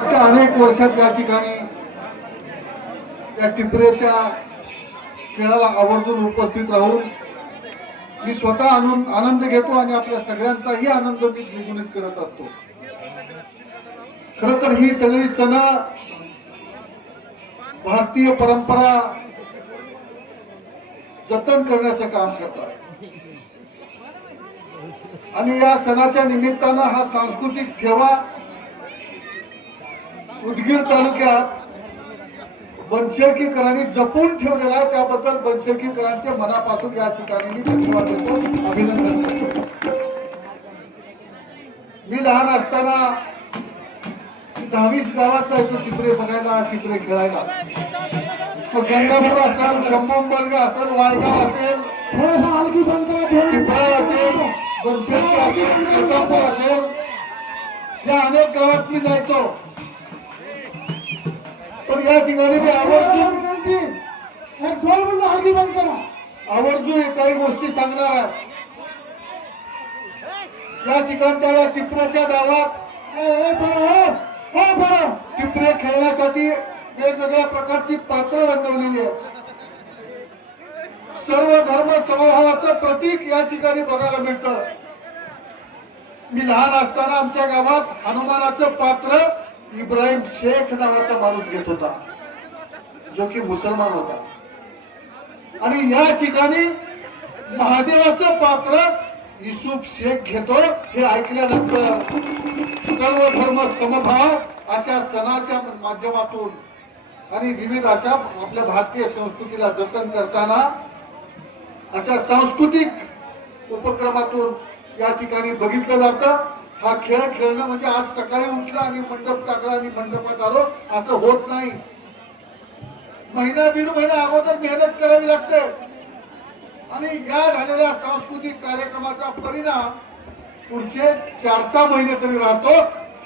अनेक वर्षात या ठिकाणी या टिपरेच्या खेळाला आवर्जून उपस्थित राहून मी स्वतः आनंद घेतो आणि आपल्या सगळ्यांचाही आनंद मी द्विगुणित करत असतो। खरं तर ही सगळी सण भारतीय परंपरा जतन करण्याचं काम करतात आणि या सणाच्या निमित्तानं हा सांस्कृतिक ठेवा उदगीर तालुक्यात बनशेळकीकरांनी जपून ठेवलेला आहे। त्याबद्दल बनशेळकीकरांचे मनापासून या ठिकाणी मी धन्यवाद देतो, अभिनंदन करतो। मी लहान असताना 10-20 गावात जायचो टिपरे बघायला, टिपरे खेळायला। गंगापूर असेल, शंभूंबर्ग असेल, वायगाव असेल, टिपरा असेल, बनशेळकी असेल, शेतापूर असेल, या अनेक गावात मी जायचो। पण या ठिकाणी मी आवर्जून काही गोष्टी सांगणार आहे। या ठिकाणच्या या टिपऱ्याच्या गावात टिपरे खेळण्यासाठी वेगवेगळ्या प्रकारची पात्र रंगवलेली आहेत। सर्व धर्म समभावाचं प्रतीक या ठिकाणी बघायला मिळतं। मी लहान असताना आमच्या गावात हनुमानाचं पात्र इब्राहिम शेख नावाचा माणूस घेत होता, जो की मुसलमान होता, आणि या ठिकाणी महादेवाचं पात्र युसुफ शेख घेतो। हे ऐकल्यानंतर सर्व धर्म समभाव अशा सणाच्या माध्यमातून आणि विविध अशा आपल्या भारतीय संस्कृतीला जतन करताना अशा सांस्कृतिक उपक्रमातून या ठिकाणी बघितलं जातं। हा खेळ खेळणं म्हणजे आज सकाळी उठला आणि मंडप टाकला आणि मंडपात आलो असं होत नाही। महिना दीड महिना अगोदर मेहनत करावी लागते आणि या झालेल्या सांस्कृतिक कार्यक्रमाचा परिणाम पुढचे 4-6 महिने तरी राहतो।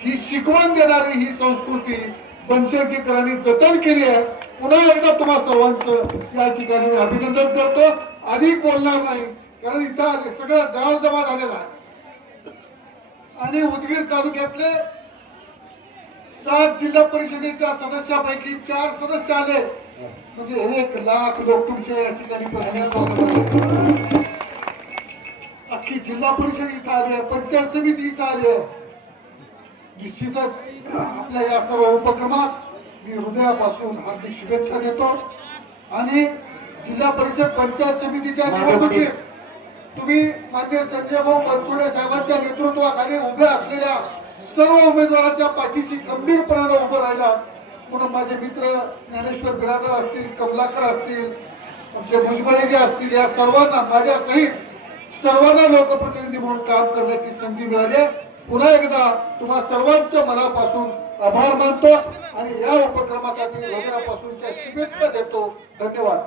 ही शिकवण देणारी ही संस्कृती बनशेळकीकरांनी जतन केली आहे। पुन्हा एकदा तुम्हा सर्वांचं या ठिकाणी मी अभिनंदन करतो। अधिक बोलणार नाही, कारण इथं सगळं गाव जमा झालेला आहे आणि उदगीर तालुक्यातले 7 जिल्हा परिषदेच्या सदस्यापैकी 4 सदस्य आले, म्हणजे 1 लाख लोक तुमच्या या ठिकाणी अख्खी जिल्हा परिषद इथं आली आहे, पंचायत समिती इथं आली आहे। निश्चितच आपल्या या सर्व उपक्रमास मी हृदयापासून हार्दिक शुभेच्छा देतो आणि जिल्हा परिषद पंचायत समितीच्या निवडणुकीत तुम्ही मान्य संजय भाऊ बनसोडे साहेबांच्या नेतृत्वाखाली उभे असलेल्या सर्व उमेदवारांच्या पाठीशी गंभीरपणाने उभं राहिला। म्हणून माझे मित्र ज्ञानेश्वर बिरादर असतील, कमलाकर असतील, आमचे भुजबळे जे असतील, या सर्वांना माझ्या सहित सर्वांना लोकप्रतिनिधी म्हणून काम करण्याची संधी मिळाली। पुन्हा एकदा तुम्हा सर्वांचं मनापासून आभार मानतो आणि या उपक्रमासाठी हृदयापासूनच्या शुभेच्छा देतो। धन्यवाद।